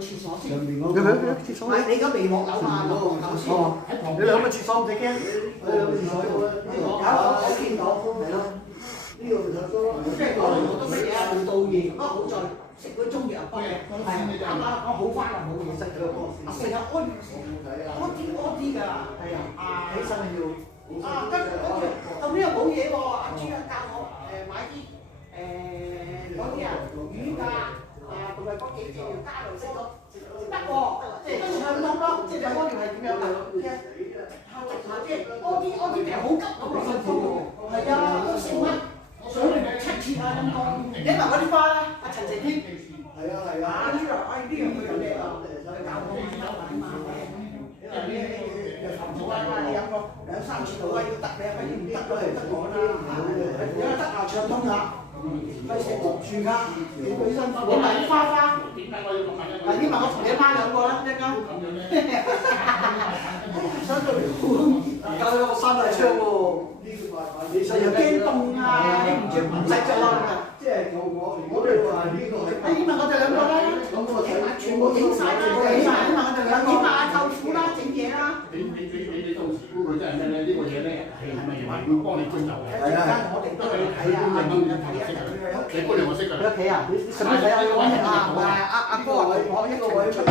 廁所先。你去廁所。係你而家未落樓嘛？落樓先。哦，你兩個廁所唔使驚。你兩個廁所我見到。係咯。呢個就多。即係我都乜嘢啊？到夜啊，好在食咗中藥不嘅，係啊，我好翻啦，冇嘢食咗。成日屙啲㗎，係啊，起身要。跟住後尾又冇嘢喎，阿朱啊教我買啲嗰啲啊魚㗎同埋嗰幾隻要加落食咯，得喎，即係跟住佢諗咯，即係屙尿係點樣㗎？即係屙啲病好急咁嚟辛苦喎，係啊，都成乜？上嚟7次啊咁講，你問我啲花啦，阿陳靜添，係啊，呢樣佢又叻啊，佢教我買嘛，你飲過2、3次到啊，要得你啊，唔得都係得我啦，而家得啊暢通啦，費事焗住㗎，你佢辛苦。你問啲花，點解我要咁問？嗱，你問我同你媽兩個啦，一間。相對嚟講，教咗個3大窗喎。其實又驚凍啊！你唔着唔使着啦。即係我哋話呢個係。你問我哋兩個啦，全部影晒啦，你問我哋兩個，起碼舅父啦，整嘢啦。你到時估佢真係咩咧？呢個嘢咧係咪會幫你追求嘅？係啊，我哋都去睇啊，你搬嚟我識㗎。你屋企啊？你使唔使睇啊？阿哥同我一齊出嚟。